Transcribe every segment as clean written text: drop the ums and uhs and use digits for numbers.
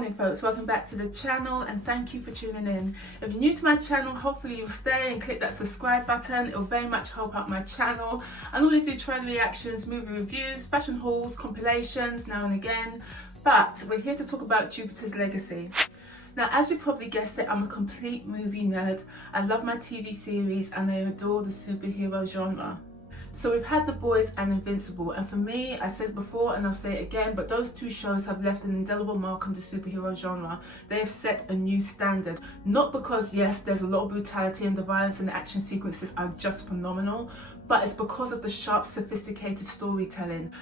morning folks, welcome back to the channel and thank you for tuning in. If you're new to my channel, hopefully you'll stay and click that subscribe button. It'll very much help out my channel. I normally do trend reactions, movie reviews, fashion hauls, compilations now and again, but we're here to talk about Jupiter's Legacy. Now, as you probably guessed it, I'm a complete movie nerd. I love my TV series and I adore the superhero genre. So we've had The Boys and Invincible, and for me, I said before and I'll say it again, but those two shows have left an indelible mark on the superhero genre. They have set a new standard. Not because, yes, there's a lot of brutality and the violence and the action sequences are just phenomenal, but it's because of the sharp, sophisticated storytelling.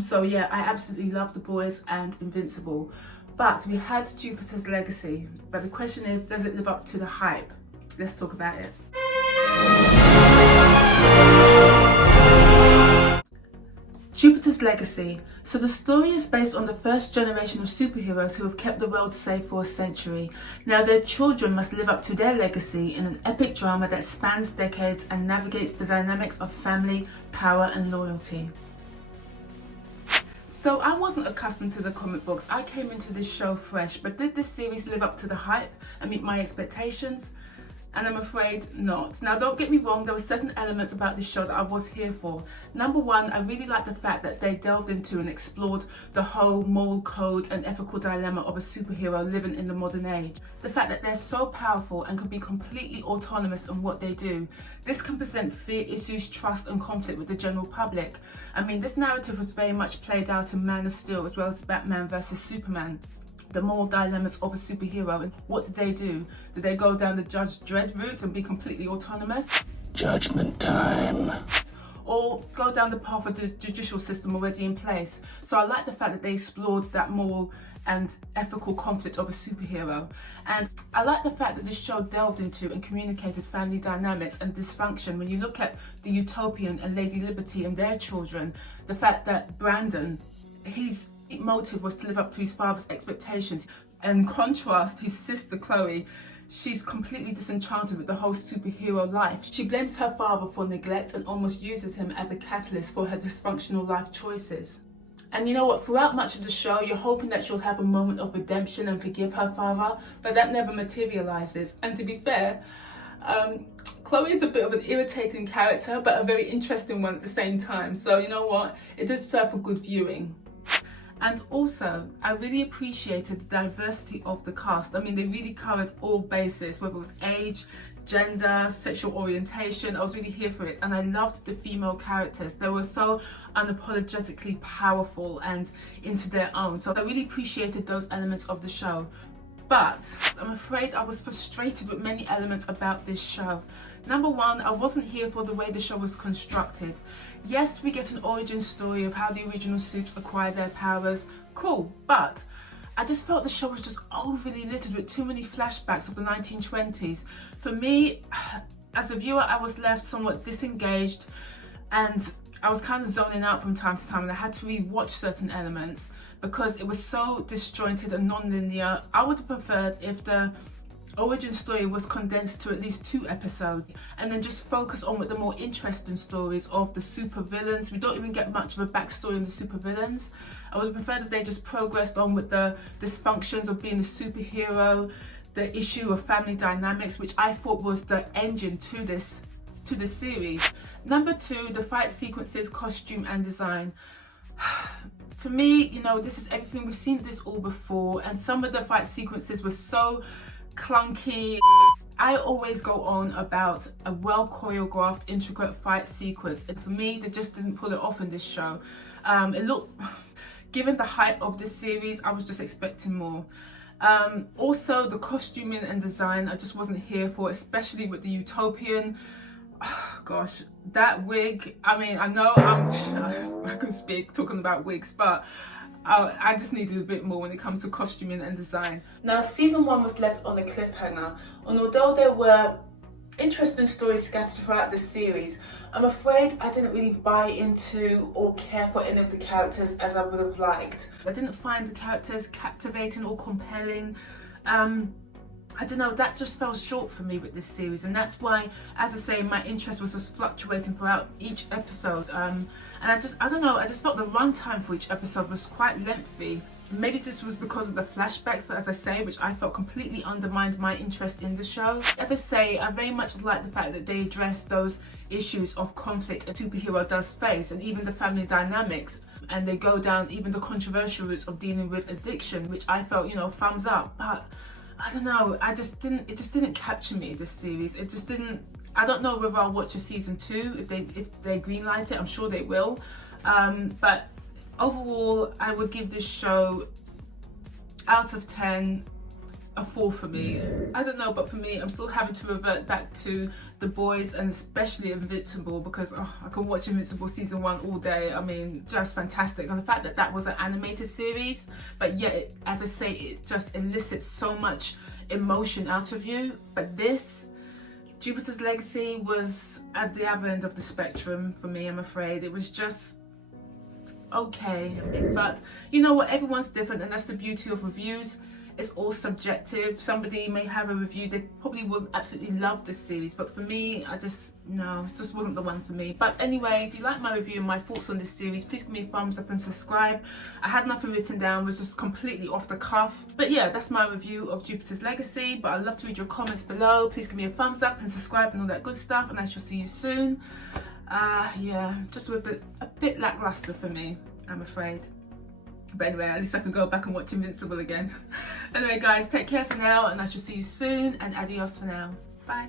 So yeah, I absolutely love The Boys and Invincible. But we had Jupiter's Legacy, but the question is, does it live up to the hype? Let's talk about it. Jupiter's Legacy. So the story is based on the first generation of superheroes who have kept the world safe for a century. Now their children must live up to their legacy in an epic drama that spans decades and navigates the dynamics of family, power and loyalty. So I wasn't accustomed to the comic books. I came into this show fresh, but did this series live up to the hype and meet my expectations? And I'm afraid not. Now don't get me wrong, there were certain elements about this show that I was here for. Number one, I really liked the fact that they delved into and explored the whole moral code and ethical dilemma of a superhero living in the modern age. The fact that they're so powerful and can be completely autonomous in what they do. This can present fear issues, trust and conflict with the general public. I mean, this narrative was very much played out in Man of Steel as well as Batman vs Superman. The moral dilemmas of a superhero, and what did they do? Did they go down the Judge Dredd route and be completely autonomous? Judgment time. Or go down the path of the judicial system already in place? So I like the fact that they explored that moral and ethical conflict of a superhero. And I like the fact that this show delved into and communicated family dynamics and dysfunction. When you look at the Utopian and Lady Liberty and their children, the fact that Brandon, his motive was to live up to his father's expectations. In contrast, his sister Chloe, she's completely disenchanted with the whole superhero life. She blames her father for neglect and almost uses him as a catalyst for her dysfunctional life choices. And you know what, throughout much of the show, you're hoping that she'll have a moment of redemption and forgive her father, but that never materializes. And to be fair, Chloe is a bit of an irritating character, but a very interesting one at the same time. So you know what, it did serve for good viewing. And also, I really appreciated the diversity of the cast. I mean, they really covered all bases, whether it was age, gender, sexual orientation. I was really here for it. And I loved the female characters. They were so unapologetically powerful and into their own. So I really appreciated those elements of the show. But I'm afraid I was frustrated with many elements about this show. Number one, I wasn't here for the way the show was constructed. Yes, we get an origin story of how the original Supes acquired their powers. Cool, but I just felt the show was just overly littered with too many flashbacks of the 1920s. For me, as a viewer, I was left somewhat disengaged and I was kind of zoning out from time to time, and I had to re-watch certain elements because it was so disjointed and non-linear. I would have preferred if the origin story was condensed to at least 2 episodes and then just focus on with the more interesting stories of the super villains. We don't even get much of a backstory on the super villains. I would have preferred if they just progressed on with the dysfunctions of being a superhero, the issue of family dynamics, which I thought was the engine to this series. Number 2, the fight sequences, costume and design. For me, you know, this is everything. We've seen this all before, and some of the fight sequences were so clunky. I always go on about a well choreographed, intricate fight sequence, and for me, they just didn't pull it off in this show. Given the hype of this series, I was just expecting more. Also, the costuming and design, I just wasn't here for, especially with the Utopian. Oh, gosh, that wig. I mean, I know I can speak talking about wigs, but I just needed a bit more when it comes to costuming and design. Now, season 1 was left on a cliffhanger, and although there were interesting stories scattered throughout the series, I'm afraid I didn't really buy into or care for any of the characters as I would have liked. I didn't find the characters captivating or compelling. I don't know, that just fell short for me with this series, and that's why, as I say, my interest was just fluctuating throughout each episode. And I don't know, I just felt the runtime for each episode was quite lengthy. Maybe this was because of the flashbacks, as I say, which I felt completely undermined my interest in the show. As I say, I very much like the fact that they addressed those issues of conflict a superhero does face, and even the family dynamics, and they go down even the controversial routes of dealing with addiction, which I felt, you know, thumbs up. But I don't know, it just didn't capture me, this series. It just didn't. I don't know whether I'll watch a season 2 if they greenlight it. I'm sure they will. But overall, I would give this show, out of 10, a 4 for me. I don't know, but for me, I'm still having to revert back to The Boys, and especially Invincible, because I can watch Invincible season 1 all day. I mean, just fantastic. And the fact that that was an animated series, but yet, as I say, it just elicits so much emotion out of you. But this, Jupiter's Legacy, was at the other end of the spectrum for me, I'm afraid. It was just okay. But you know what, everyone's different, and that's the beauty of reviews. It's all subjective. Somebody may have a review, they probably will absolutely love this series, but for me, it just wasn't the one for me. But anyway, if you like my review and my thoughts on this series, please give me a thumbs up and subscribe. I had nothing written down, it was just completely off the cuff. But yeah, that's my review of Jupiter's Legacy. But I'd love to read your comments below. Please give me a thumbs up and subscribe and all that good stuff, and I shall see you soon. Yeah, just a bit lackluster for me, I'm afraid. But anyway, at least I can go back and watch Invincible again. Anyway guys, take care for now, and I shall see you soon, and adios for now. Bye.